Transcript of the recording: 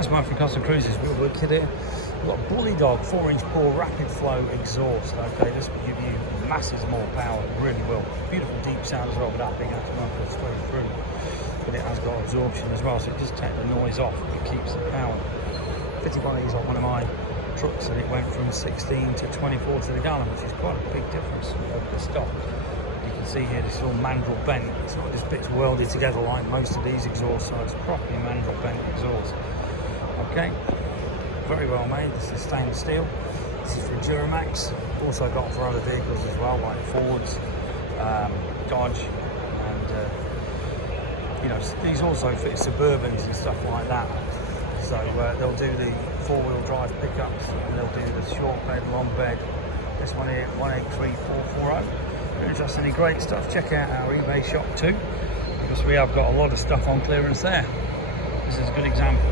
Nice one from Custom Cruises. Real good kid here. We've got a Bully Dog 4-inch bore rapid flow exhaust. Okay, this will give you masses more power. It really will. Beautiful deep sound as well with that big aftermarket straight through. But it has got absorption as well, so it does take the noise off. It keeps the power. Fitted one of these on one of my trucks, and it went from 16 to 24 to the gallon, which is quite a big difference over the stock. You can see here this is all mandrel bent. It's not just bits welded together like most of these exhausts, so it's properly mandrel bent exhaust. Okay, very well made. This is stainless steel. This is for Duramax. Also got for other vehicles as well, like Fords, Dodge, and you know, these also fit Suburbans and stuff like that. So they'll do the 4-wheel drive pickups, and they'll do the short bed, long bed. This one here, 183440. Interesting, great stuff. Check out our eBay shop too, because we have got a lot of stuff on clearance there. This is a good example.